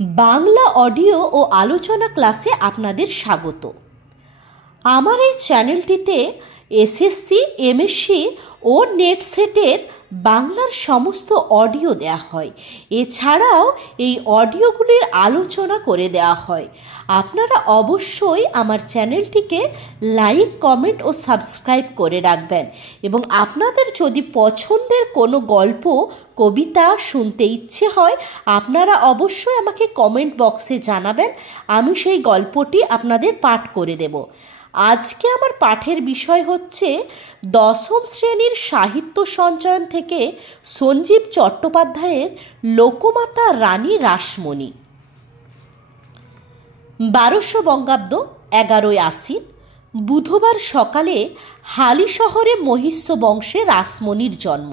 Bangla audio ও আলোচনা ক্লাসে আপনাদের স্বাগত। আমার এই চ্যানেলটিতে এসএসসি, এমএসসি ও নেট সেটের বাংলার সমস্ত অডিও দেওয়া হয়। এছাড়াও এই অডিওগুলির আলোচনা করে দেওয়া হয়। আপনারা অবশ্যই আমার চ্যানেলটিকে লাইক, কমেন্ট ও সাবস্ক্রাইব করে রাখবেন এবং আপনাদের যদি পছন্দের কোনো গল্প, কবিতা শুনতে ইচ্ছে হয় আপনারা অবশ্যই আমাকে কমেন্ট বক্সে জানাবেন। আমি সেই গল্পটি আপনাদের পাঠ করে দেব। আজকে আমার পাঠের বিষয় হচ্ছে দশম শ্রেণীর সাহিত্য সঞ্চয়ন থেকে সঞ্জীব চট্টোপাধ্যায়ের লোকমাতা রানী রাসমণি। 1200 বঙ্গাব্দ 11ই আশ্বিন বুধবার সকালে হালি শহরে মহিষ্য বংশে রাসমণির জন্ম।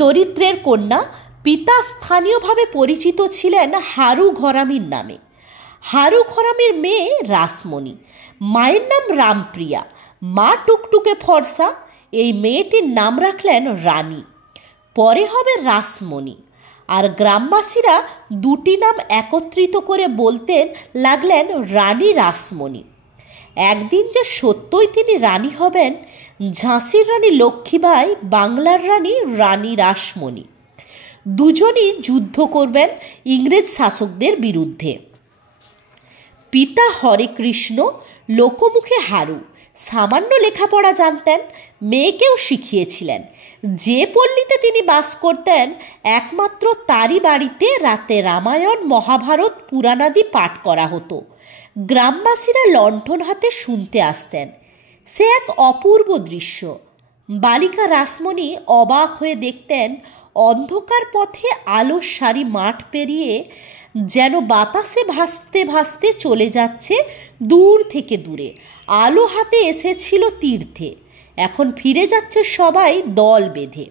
দরিদ্রের কন্যা, পিতা স্থানীয়ভাবে পরিচিত ছিলেন হারু ঘরামির নামে। হারু ঘরামির মেয়ে রাসমণি, মায়ের নাম রামপ্রিয়া, মা টুকটুকে ফর্সা। এই মেয়েটির নাম রাখলেন রানী, পরে হবে রাসমণি। আর গ্রামবাসীরা দুটি নাম একত্রিত করে বলতেন লাগলেন রানী রাসমণি। একদিন যে সত্যই তিনি রানী হবেন, ঝাঁসির রানী লক্ষ্মীবাই, বাংলার রানী রানী রাসমণি, দুজনই যুদ্ধ করবেন ইংরেজ শাসকদের বিরুদ্ধে। পিতা হরে কৃষ্ণ, লোকমুখে হারু, সামান্য লেখাপড়া জানতেন, মেয়েকেও শিখিয়েছিলেন। যে পল্লীতে তিনি বাস করতেন একমাত্র তারই বাড়িতে রাতে রামায়ণ, মহাভারত, পুরাণাদি পাঠ করা হতো। গ্রামবাসীরা লণ্ঠন হাতে শুনতে আসতেন। সে এক অপূর্ব দৃশ্য। বালিকা রাসমণি অবাক হয়ে দেখতেন অন্ধকার পথে আলোর সারি মাঠ পেরিয়ে যেন বাতাসে ভাসতে ভাসতে চলে যাচ্ছে দূর থেকে দূরে। আলো হাতে এসেছিল তীর্থে, এখন ফিরে যাচ্ছে সবাই দল বেঁধে।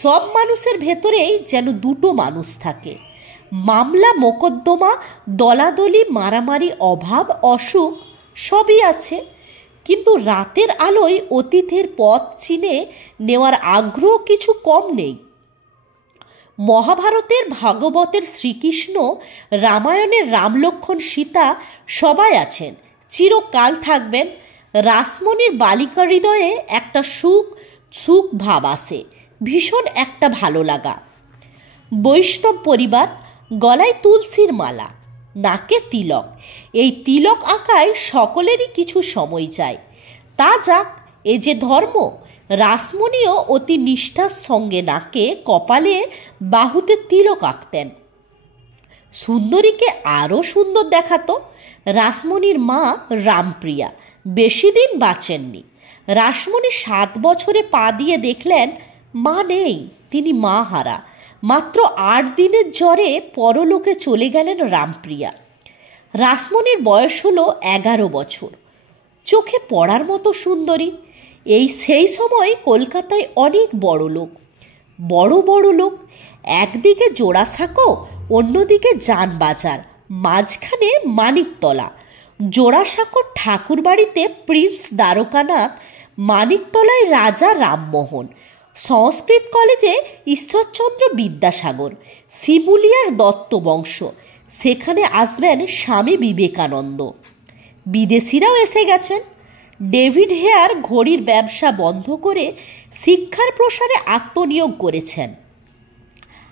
সব মানুষের ভেতরেই যেন দুটো মানুষ থাকে। মামলা, মোকদ্দমা, দলাদলি, মারামারি, অভাব, অসুখ সবই আছে, কিন্তু রাতের আলোয় অতীতের পথ চিনে নেওয়ার আগ্রহ কিছু কম নেই। মহাভারতের, ভাগবতের শ্রীকৃষ্ণ, রামায়ণের রাম, লক্ষ্মণ, সীতা সবাই আছেন, চিরকাল থাকবেন। রাসমণির বালিকা হৃদয়ে একটা সুখ ভাব আসে, ভীষণ একটা ভালো লাগা। বৈষ্ণব পরিবার, গলায় তুলসীর মালা, নাকে তিলক। এই তিলক আঁকায় সকলেরই কিছু সময় চায়। তা যাক, এ যে ধর্ম। রাসমণিও অতি নিষ্ঠার সঙ্গে নাকে, কপালে, বাহুতে তিলক আঁকতেন। সুন্দরীকে আরও সুন্দর দেখাতো। রাসমণির মা রামপ্রিয়া বেশি দিন বাঁচেননি। রাসমণি 7 বছরে পা দিয়ে দেখলেন মা নেই, তিনি মা হারা। মাত্র 8 দিনের জ্বরে পরলোকে চলে গেলেন রামপ্রিয়া। রাসমণির বয়স হলো 11 বছর। চোখে পড়ার মতো সুন্দরী। সেই সময় কলকাতায় অনেক বড় লোক, একদিকে জোড়াসাঁকো, অন্যদিকে যানবাজার, মাঝখানে মানিকতলা। জোড়াসাঁকোর ঠাকুর বাড়িতে প্রিন্স দ্বারকানাথ, মানিকতলায় রাজা রামমোহন, সংস্কৃত কলেজে ঈশ্বরচন্দ্র বিদ্যাসাগর, শিমুলিয়ার দত্ত বংশ, সেখানে আসবেন স্বামী বিবেকানন্দ। বিদেশিরাও এসে গেছেন। ডেভিড হেয়ার ঘড়ির ব্যবসা বন্ধ করে শিক্ষার প্রসারে আত্মনিয়োগ করেছেন।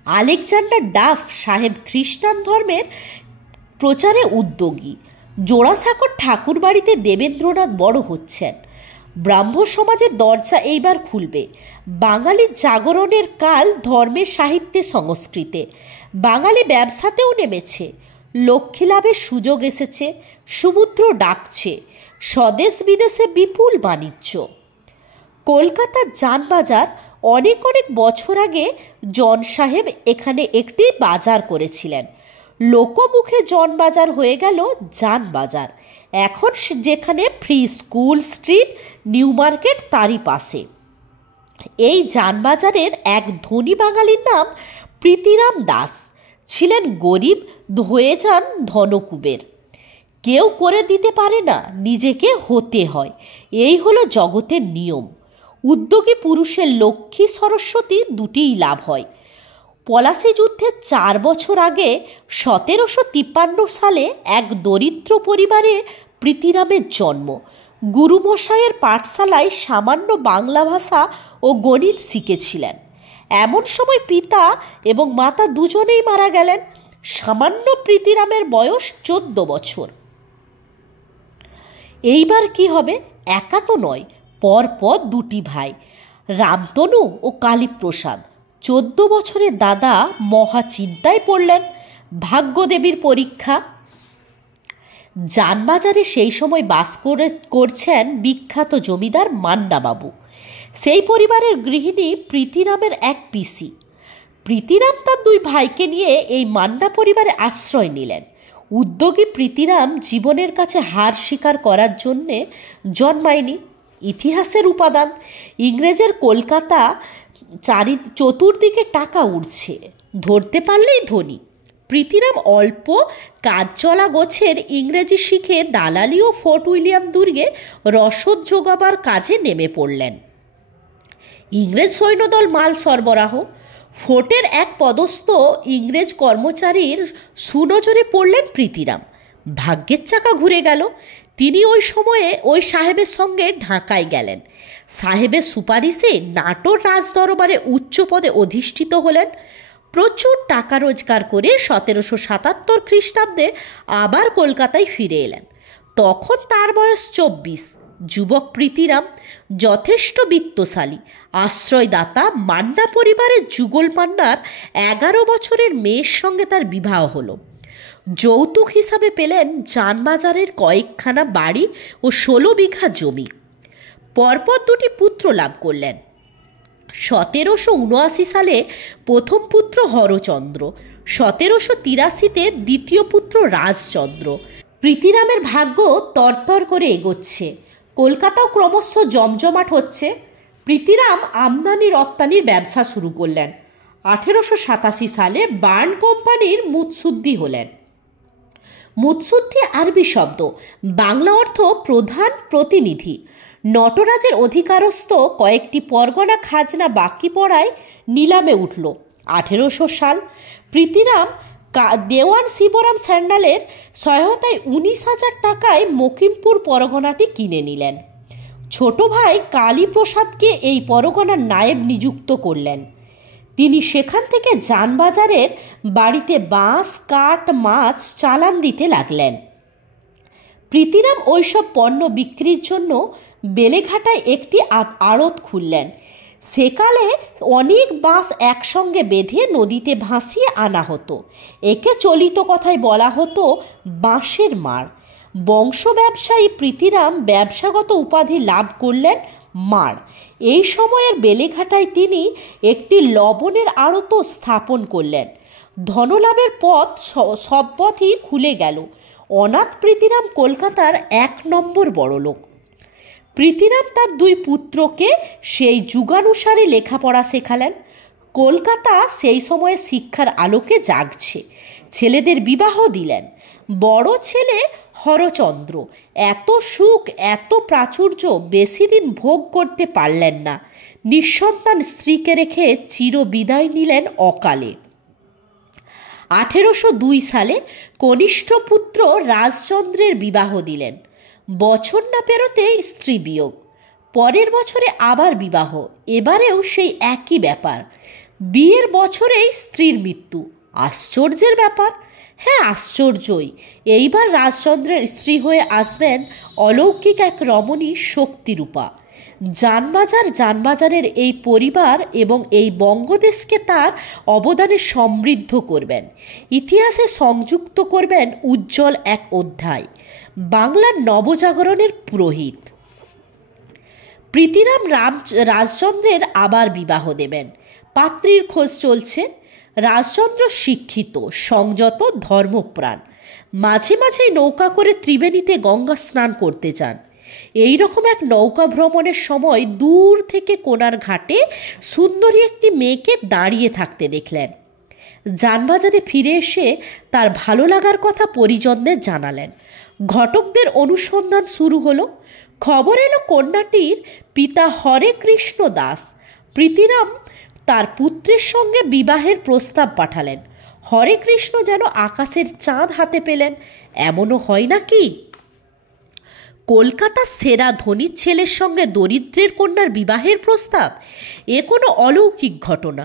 আলেকজান্ডার ডাফ সাহেব খ্রিস্টান ধর্মের প্রচারে উদ্যোগী। জোড়াসাঁকোর ঠাকুর বাড়িতে দেবেন্দ্রনাথ বড় হচ্ছেন। ব্রাহ্ম সমাজের দরজা এইবার খুলবে। বাঙালির জাগরণের কাল ধর্মের, সাহিত্যে, সংস্কৃতে। বাঙালি ব্যবসাতেও নেমেছে। লক্ষ্মী লাভের সুযোগ এসেছে। সমুদ্র ডাকছে। স্বদেশ বিদেশে বিপুল বাণিজ্য। কলকাতার যানবাজার অনেক বছর আগে জন সাহেব এখানে একটি বাজার করেছিলেন। লোকমুখে জনবাজার হয়ে গেল যানবাজার। এখন যেখানে free school street, new market তারই পাশে। এই যানবাজারের এক ধনী বাঙালির নাম প্রীতিরাম দাস। ছিলেন গরিব, হয়ে যান ধনকুবের। কেউ করে দিতে পারে না, নিজেকে হতে হয়। এই হলো জগতের নিয়ম। উদ্যোগী পুরুষের লক্ষ্মী, সরস্বতী দুটিই লাভ হয়। পলাশী যুদ্ধের 4 বছর আগে 1753 সালে এক দরিদ্র পরিবারে প্রীতিরামের জন্ম। গুরুমশাইয়ের পাঠশালায় সামান্য বাংলা ভাষা ও গণিত শিখেছিলেন। এমন সময় পিতা এবং মাতা দুজনেই মারা গেলেন। সামান্য প্রীতিরামের বয়স 14 বছর। এইবার কি হবে? একা তো নয়, পরপর 2টি ভাই, রামতনু ও কালীপ্রসাদ। 14 বছরের দাদা মহা চিন্তায় পড়লেন। ভাগ্যদেবীর পরীক্ষা। জানবাজারে সেই সময় বাস করছেন বিখ্যাত জমিদার মান্নাবাবু। সেই পরিবারের গৃহিণী প্রীতিরামের এক পিসি। প্রীতিরাম তার 2 ভাইকে নিয়ে এই মান্না পরিবারে আশ্রয় নিলেন। উদ্যোগী প্রীতিরাম জীবনের কাছে হার স্বীকার করার জন্যে জন্মায়নি। ইতিহাসের উপাদান। ইংরেজের কলকাতা চতুর্দিকে টাকা উঠছে, ধরতে পারলেই ধনী। প্রীতিরাম অল্প কাজ চলা গোছের ইংরেজি শিখে দালালি ও ফোর্ট উইলিয়াম দুর্গে রসদ জোগাবার কাজে নেমে পড়লেন। ইংরেজ সৈন্যদল মাল সরবরাহ। ফোর্টের এক পদস্থ ইংরেজ কর্মচারীর সুনজরে পড়লেন প্রীতিরাম। ভাগ্যের চাকা ঘুরে গেল। তিনি ওই সময়ে ওই সাহেবের সঙ্গে ঢাকায় গেলেন। সাহেবের সুপারিশে নাটোর রাজদরবারে উচ্চ পদে অধিষ্ঠিত হলেন। প্রচুর টাকা রোজগার করে 1777 খ্রিস্টাব্দে আবার কলকাতায় ফিরে এলেন। তখন তার বয়স 24। যুবক প্রীতিরাম যথেষ্ট বিত্তশালী। আশ্রয়দাতা মান্না পরিবারের যুগল মান্নার 11 বছরের মেয়ের সঙ্গে তার বিবাহ হলো। যৌতুক হিসাবে পেলেন জানবাজারের কয়েকখানা বাড়ি ও 16 বিঘা জমি। পরপর 2টি পুত্র লাভ করলেন। 1779 সালে প্রথম পুত্র হরচন্দ্র, 1783-তে দ্বিতীয় পুত্র রাজচন্দ্র। প্রীতিরামের ভাগ্য তরতর করে এগোচ্ছে। কলকাতাও ক্রমশ জমজমাট হচ্ছে। প্রীতিরাম আমদানি রপ্তানির ব্যবসা শুরু করলেন। 1887 সালে বার্ন কোম্পানির মুৎসুদ্দি হলেন। মুৎসুদ্দি আরবি শব্দ, বাংলা অর্থ প্রধান প্রতিনিধি। নটরাজের অধিকারস্থ কয়েকটি পরগনা খাজনা বাকি পড়ায় নিলামে উঠল। 1800 সাল। প্রীতিরাম দেওয়ান শিবরাম স্যান্ডালের সহায়তায় 19,000 টাকায় মকিমপুর পরগনাটি কিনে নিলেন। ছোট ভাই কালীপ্রসাদকে এই পরগনার নায়েব নিযুক্ত করলেন। তিনি সেখান থেকে জানবাজারের বাড়িতে বাঁশ, কাঠ, মাছ চালান দিতে লাগলেন। প্রীতিরাম ওইসব পণ্য বিক্রির জন্য বেলেঘাটায় একটি আড়ত খুললেন। সেকালে অনেক বাঁশ একসঙ্গে বেঁধে নদীতে ভাসিয়ে আনা হতো। একে চলিত কথায় বলা হতো বাঁশের মার। বংশ ব্যবসায়ী প্রীতিরাম ব্যবসাগত উপাধি লাভ করলেন মার। এই সময়ের বেলেঘাটায় তিনি একটি লবণের আড়তও স্থাপন করলেন। ধনলাভের পথ সব পথই খুলে গেল। অনাথ প্রীতিরাম কলকাতার 1 নম্বর বড়লোক। প্রীতিরাম তার 2 পুত্রকে সেই যুগানুসারে লেখাপড়া শেখালেন। কলকাতা সেই সময়ে শিক্ষার আলোকে জাগছে। ছেলেদের বিবাহ দিলেন। বড় ছেলে হরচন্দ্র এত সুখ, এত প্রাচুর্য বেশি দিন ভোগ করতে পারলেন না। নিঃসন্তান স্ত্রীকে রেখে চির বিদায় নিলেন অকালে। 1802 সালে কনিষ্ঠ পুত্র রাজচন্দ্রের বিবাহ দিলেন। বছর না পেরোতে স্ত্রী বিয়োগ। পরের বছরে আবার বিবাহ। এবারেও সেই একই ব্যাপার। বিয়ের বছরেই স্ত্রীর মৃত্যু। আশ্চর্যের ব্যাপার। হ্যাঁ, আশ্চর্যই। এইবার রাজচন্দ্রের স্ত্রী হয়ে আসবেন অলৌকিক এক রমণী শক্তিরূপা। জানবাজারের এই পরিবার এবং এই বঙ্গদেশকে তার অবদানে সমৃদ্ধ করবেন। ইতিহাসে সংযুক্ত করবেন উজ্জ্বল এক অধ্যায়। বাংলার নবজাগরণের পুরোহিত। প্রীতিরাম রাজচন্দ্রের আবার বিবাহ দেবেন। পাত্রীর খোঁজ চলছে। রাজচন্দ্র শিক্ষিত, সংযত, ধর্মপ্রাণ। মাঝে মাঝেই নৌকা করে ত্রিবেণীতে গঙ্গা স্নান করতে যান। এই রকম এক নৌকা ভ্রমণের সময় দূর থেকে কোনার ঘাটে সুন্দরী একটি মেয়েকে দাঁড়িয়ে থাকতে দেখলেন। জানবাজারে ফিরে এসে তার ভালো লাগার কথা পরিজনদের জানালেন। ঘটকদের অনুসন্ধান শুরু হলো। খবর এলো কন্যাটির পিতা হরে কৃষ্ণ দাস। প্রীতিরাম তার পুত্রের সঙ্গে বিবাহের প্রস্তাব পাঠালেন। হরে কৃষ্ণ যেন আকাশের চাঁদ হাতে পেলেন, এমনও হয় নাকি? কলকাতার সেরা ধনীর ছেলের সঙ্গে দরিদ্রের কন্যার বিবাহের প্রস্তাব, এ কোনো অলৌকিক ঘটনা,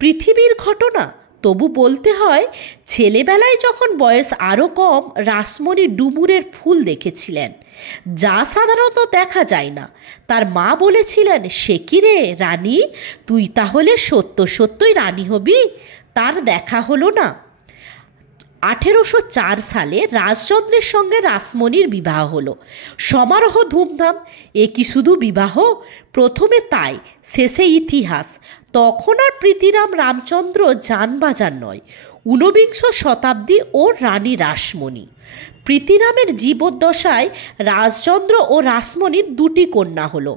পৃথিবীর ঘটনা? তবু বলতে হয়, ছেলেবেলায় যখন বয়স আরও কম, রাসমণি ডুমুরের ফুল দেখেছিলেন, যা সাধারণত দেখা যায় না। তার মা বলেছিলেন, সে কি রে রানী, তুই তাহলে সত্য সত্যই রানী হবি? তার দেখা হলো না। 1804 সালে রাজচন্দ্রের সঙ্গে রাসমণির বিবাহ হলো। সমারোহ, ধুমধাম। এ কি শুধু বিবাহ? প্রথমে তাই, শেষে ইতিহাস। তখন আর প্রীতিরাম রামচন্দ্র যানবাজার নয়, 19বিংশ শতাব্দী ও রানী রাসমণি। প্রীতিরামের জীবদ্দশায় রাজচন্দ্র ও রাসমণির দুটি কন্যা হলো,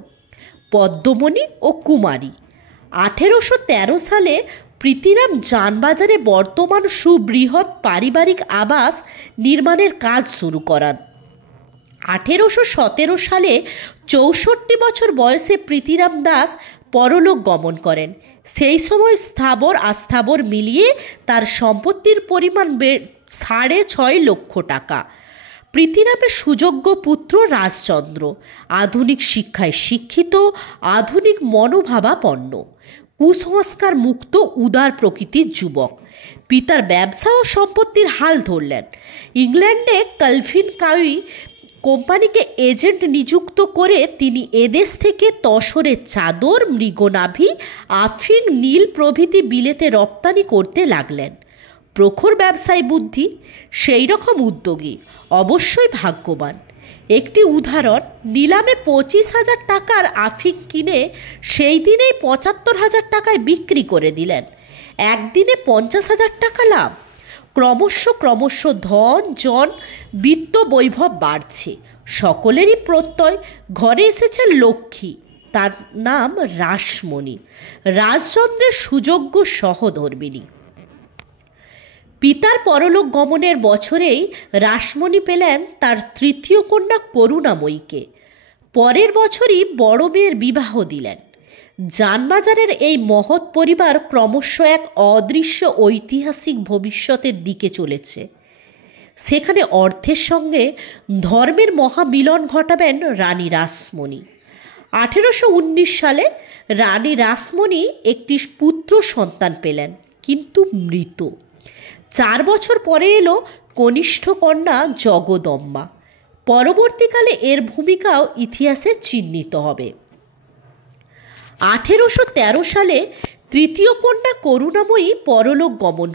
পদ্মমণি ও কুমারী। 1813 সালে প্রীতিরাম যানবাজারে বর্তমান সুবৃহৎ পারিবারিক আবাস নির্মাণের কাজ শুরু করান। 1817 সালে 64 বছর বয়সে প্রীতিরাম দাস পরলোক গমন করেন। সেই সময় স্থাবর অস্থাবর মিলিয়ে তার সম্পত্তির পরিমাণ 6.5 লক্ষ টাকা। প্রীতিরামের সুযোগ্য পুত্র রাজচন্দ্র আধুনিক শিক্ষায় শিক্ষিত, আধুনিক মনোভাবাপন্ন, কুসংস্কার মুক্ত, উদার প্রকৃতির যুবক। পিতার ব্যবসা ও সম্পত্তির হাল ধরলেন। ইংল্যান্ডে কালভিন কাউই কোম্পানিকে এজেন্ট নিযুক্ত করে তিনি এদেশ থেকে তসরের চাদর, মৃগনাভি, আফিং, নীল প্রভৃতি বিলেতে রপ্তানি করতে লাগলেন। প্রখর ব্যবসায়ী বুদ্ধি, সেই রকম উদ্যোগী, অবশ্যই ভাগ্যবান। একটি উদাহরণ, নিলামে 25,000 টাকার আফিং কিনে সেই দিনেই 75,000 টাকায় বিক্রি করে দিলেন। একদিনে 50,000 টাকা লাভ। ক্রমশ ধন জন বিত্ত বৈভব বাড়ছে। সকলেরই প্রত্যয়, ঘরে এসেছেন লক্ষ্মী, তার নাম রাসমণি, রাজচন্দ্রের সুযোগ্য সহধর্মিণী। পিতার পরলোক গমনের বছরেই রাসমণি পেলেন তার তৃতীয় কন্যা করুণাময়ীকে। পরের বছরই বড় মেয়ের বিবাহ দিলেন। যানবাজারের এই মহৎ পরিবার ক্রমশ এক অদৃশ্য ঐতিহাসিক ভবিষ্যতের দিকে চলেছে। সেখানে অর্থের সঙ্গে ধর্মের মহামিলন ঘটাবেন রানী রাসমণি। 1819 সালে রানী রাসমণি একটি পুত্র সন্তান পেলেন, কিন্তু মৃত। 4 বছর পরে এলো কনিষ্ঠ কন্যা জগদম্বা। পরবর্তীকালে এর ভূমিকাও ইতিহাসে চিহ্নিত হবে। 1813 সালে তৃতীয় কন্যা করুণাময়ী পরলোক গমন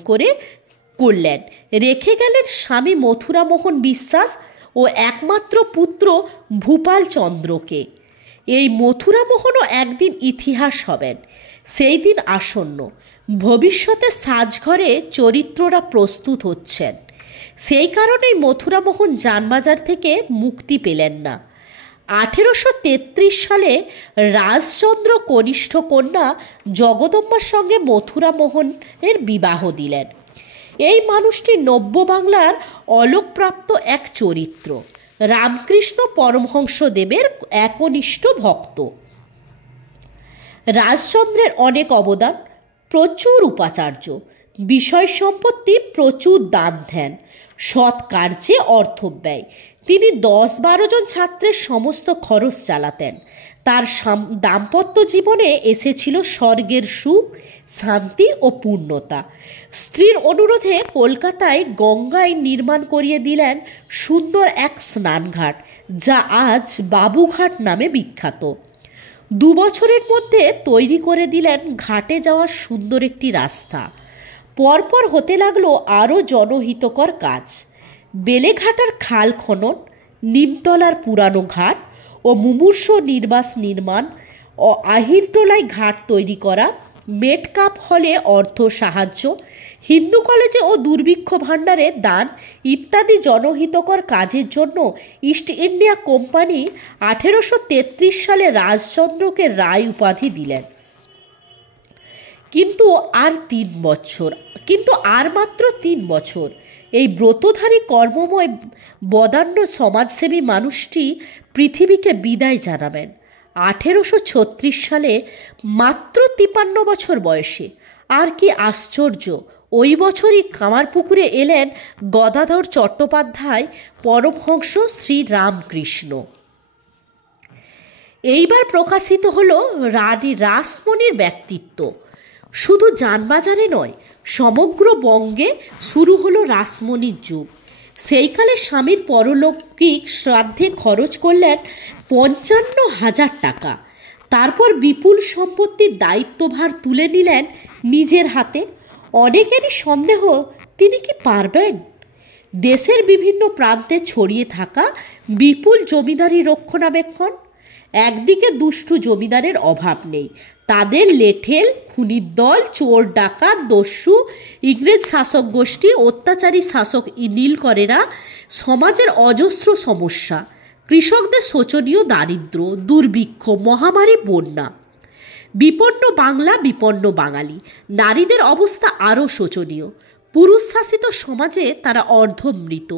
করলেন। রেখে গেলেন স্বামী মথুরামোহন বিশ্বাস ও একমাত্র পুত্র ভূপাল চন্দ্রকে। এই মথুরামোহনও একদিন ইতিহাস হবেন, সেই দিন আসন্ন। ভবিষ্যতে সাজঘরে চরিত্ররা প্রস্তুত হচ্ছেন। সেই কারণেই মথুরামোহন যানবাজার থেকে মুক্তি পেলেন না। 1833 সালে রাজচন্দ্র কনিষ্ঠ কন্যা জগদম্বার সঙ্গে মথুরামোহনের বিবাহ দিলেন। এই মানুষটি নব্য বাংলার অলোকপ্রাপ্ত এক চরিত্র, রামকৃষ্ণ পরমহংসদেবের একনিষ্ঠ ভক্ত। রাজচন্দ্রের অনেক অবদান, প্রচুর উপাচার্য, বিষয় সম্পত্তি, প্রচুর দান ধ্যান, সৎ কার্যে অর্থ ব্যয়। তিনি 10-12 জন ছাত্রের সমস্ত খরচ চালাতেন। তার দাম্পত্য জীবনে এসেছিল স্বর্গের সুখ, শান্তি ও পূর্ণতা। স্ত্রীর অনুরোধে কলকাতায় গঙ্গায় নির্মাণ করিয়ে দিলেন সুন্দর এক স্নানঘাট, যা আজ বাবুঘাট নামে বিখ্যাত। 2 বছরের মধ্যে তৈরি করে দিলেন ঘাটে যাওয়ার সুন্দর একটি রাস্তা। পরপর হতে লাগলো আরও জনহিতকর কাজ। বেলেঘাটার খাল খনন, নিমতলার পুরানো ঘাট ও মুমূর্ষ নির্বাস নির্মাণ ও আহিরটোলায় ঘাট তৈরি করা, মেটকাপ হলে অর্থ সাহায্য, হিন্দু কলেজে ও দুর্ভিক্ষ ভাণ্ডারে দান ইত্যাদি জনহিতকর কাজের জন্য ইস্ট ইন্ডিয়া কোম্পানি 1833 সালে রাজচন্দ্রকে রায় উপাধি দিলেন। কিন্তু আর মাত্র 3 বছর এই ব্রতধারী কর্মময় বদান্য সমাজসেবী মানুষটি পৃথিবীকে বিদায় জানাবেন। 1836 সালে মাত্র 53 বছর বয়সে। আর কি আশ্চর্য, ওই বছরই কামারপুকুরে এলেন গদাধর চট্টোপাধ্যায়, পরমহংস শ্রী রামকৃষ্ণ। এইবার প্রকাশিত হলো রানী রাসমণির ব্যক্তিত্ব। শুধু যানবাজারে নয়, সমগ্র বঙ্গে শুরু হলো রাসমণির যুগ। সেইকালে স্বামীর পরলৌকিক শ্রাদ্ধে খরচ করলেন 55,000 টাকা। তারপর বিপুল সম্পত্তির দায়িত্বভার তুলে নিলেন নিজের হাতে। অনেকেরই সন্দেহ, তিনি কি পারবেন? দেশের বিভিন্ন প্রান্তে ছড়িয়ে থাকা বিপুল জমিদারি রক্ষণাবেক্ষণ। একদিকে দুষ্টু জমিদারের অভাব নেই, তাদের লেঠেল, খুনির দল, চোর ডাকাত, দস্যু, ইংরেজ শাসক গোষ্ঠী, অত্যাচারী শাসক নীলকরেরা, সমাজের অজস্র সমস্যা, কৃষকদের শোচনীয় দারিদ্র্য, দুর্ভিক্ষ, মহামারী, বন্যা, বিপন্ন বাংলা, বিপন্ন বাঙালি। নারীদের অবস্থা আরও শোচনীয়। পুরুষ শাসিত সমাজে তারা অর্ধমৃত।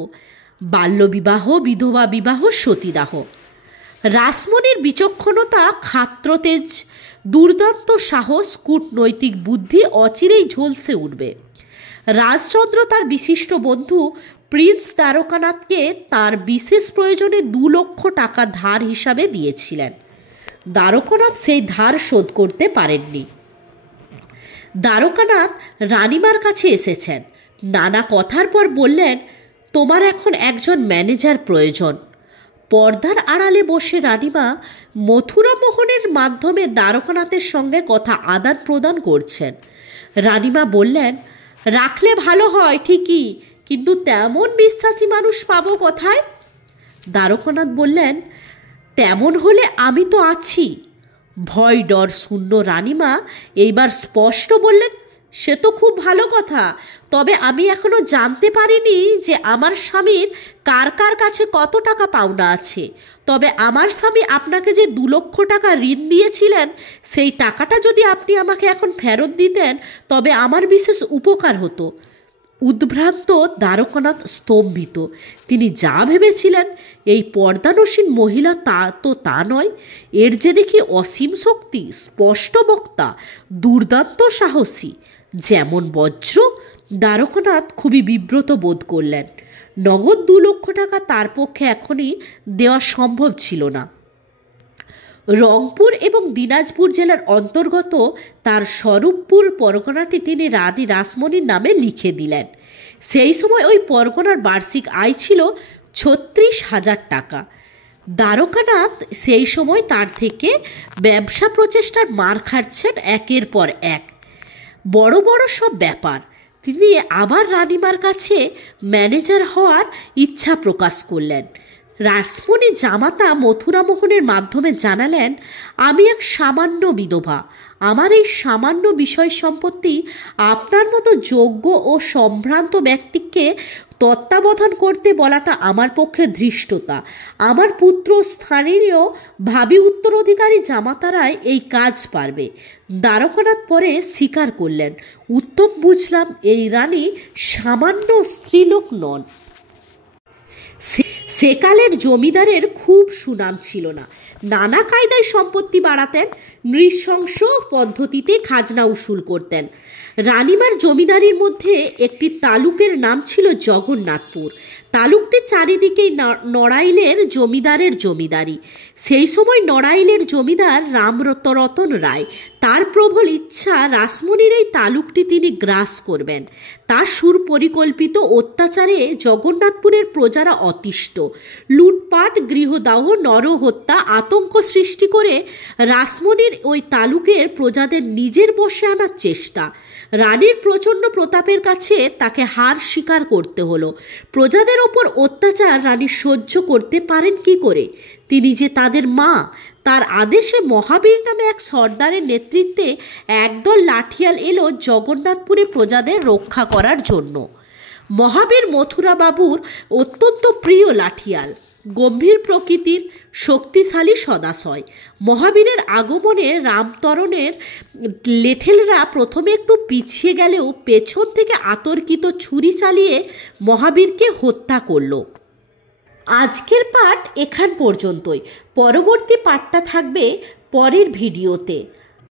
বাল্যবিবাহ, বিধবা বিবাহ, সতীদাহ। রাসমণির বিচক্ষণতা, ক্ষাত্রতেজ, দুর্দান্ত সাহস, কূটনৈতিক বুদ্ধি অচিরেই ঝলসে উঠবে। রাজচন্দ্র তার বিশিষ্ট বন্ধু প্রিন্স দ্বারকানাথকে তার বিশেষ প্রয়োজনে 2 লক্ষ টাকা ধার হিসাবে দিয়েছিলেন। দ্বারকানাথ সেই ধার শোধ করতে পারেননি। দ্বারকানাথ রানীমার কাছে এসেছেন। নানা কথার পর বললেন, তোমার এখন একজন ম্যানেজার প্রয়োজন। পর্দার আড়ালে বসে রানীমা মথুরামোহনের মাধ্যমে দ্বারকানাথের সঙ্গে কথা আদান প্রদান করছেন। রানীমা বললেন, রাখলে ভালো হয় ঠিকই, কিন্তু তেমন বিশ্বাসী মানুষ পাবো কোথায়? দ্বারকানাথ বললেন, তেমন হলে আমি তো আছি। ভয় ডর শূন্য রানীমা এইবার স্পষ্ট বললেন, সে তো খুব ভালো কথা, তবে আমি এখনো জানতে পারিনি যে আমার স্বামীর কার কার কাছে কত টাকা পাওনা আছে। তবে আমার স্বামী আপনাকে যে 2 লক্ষ টাকা ঋণ দিয়েছিলেন, সেই টাকাটা যদি আপনি আমাকে এখন ফেরত দিতেন তবে আমার বিশেষ উপকার হতো। উদ্ভ্রান্ত দ্বারকানাথ স্তম্ভিত। তিনি যা ভেবেছিলেন এই পর্দানসীন মহিলা তা নয়। এর যে দেখি অসীম শক্তি, স্পষ্ট বক্তা, দুর্দান্ত সাহসী, যেমন বজ্র। দ্বারকানাথ খুবই বিব্রত বোধ করলেন। নগদ 2 লক্ষ টাকা তার পক্ষে এখনই দেওয়া সম্ভব ছিল না। রংপুর এবং দিনাজপুর জেলার অন্তর্গত তার স্বরূপপুর পরগনাটি তিনি রানী রাসমণির নামে লিখে দিলেন। সেই সময় ওই পরগনার বার্ষিক আয় ছিল 36,000 টাকা। দ্বারকানাথ সেই সময় তার থেকে ব্যবসা প্রচেষ্টার মার খাচ্ছেন একের পর এক। বড় বড় সব ব্যাপার। তিনি আবার রানীমার কাছে ম্যানেজার হওয়ার ইচ্ছা প্রকাশ করলেন। রাসমণি জামাতা মথুরামোহনের মাধ্যমে জানালেন, আমি এক সামান্য বিধবা। আমার এই সামান্য বিষয় সম্পত্তি আপনার মতো যোগ্য ও সম্ভ্রান্ত ব্যক্তিকে তত্ত্বাবধান করতে বলাটা আমার পক্ষে ধৃষ্টতা। আমার পুত্র স্থানীয় ভাবী উত্তরাধিকারী জামাতারাই এই কাজ পারবে। দ্বারকানাথ পরে স্বীকার করলেন, উত্তম বুঝলাম এই রানী সামান্য স্ত্রীলোক নন। সেকালের জমিদারের খুব সুনাম ছিল না। নানা কায়দায় সম্পত্তি বাড়াতেন, নৃশংস পদ্ধতিতে খাজনা উসুল করতেন। রানীমার জমিদারির মধ্যে একটি তালুকের নাম ছিল জগন্নাথপুর। তালুকটির চারিদিকেই নড়াইলের জমিদারের জমিদারি। সেই সময় নড়াইলের জমিদার রামরতন রায়। তার প্রবল ইচ্ছা রাসমণির এই তালুকটি তিনি গ্রাস করবেন। তার সুপরিকল্পিত অত্যাচারে জগন্নাথপুরের প্রজারা অতিষ্ঠ। লুটপাট, গৃহদাহ, নরহত্যা, আতঙ্ক সৃষ্টি করে রাসমণির ওই তালুকের প্রজাদের নিজের বশে আনার চেষ্টা। রানীর প্রচণ্ড প্রতাপের কাছে তাকে হার স্বীকার করতে হলো। প্রজাদের ওপর অত্যাচার রানী সহ্য করতে পারেন কি করে? তিনি যে তাদের মা। তার আদেশে মহাবীর নামে এক সর্দারের নেতৃত্বে একদল লাঠিয়াল এলো জগন্নাথপুরে প্রজাদের রক্ষা করার জন্য। মহাবীর মথুরাবাবুর অত্যন্ত প্রিয় লাঠিয়াল, গম্ভীর প্রকৃতির, শক্তিশালী সদাশয়। মহাবীরের আগমনে রামতরণের লেঠেলরা প্রথমে একটু পিছিয়ে গেলেও পেছন থেকে আতর্কিত ছুরি চালিয়ে মহাবীরকে হত্যা করল। আজকের পাঠ এখান পর্যন্তই। পরবর্তী পাঠটা থাকবে পরের ভিডিওতে।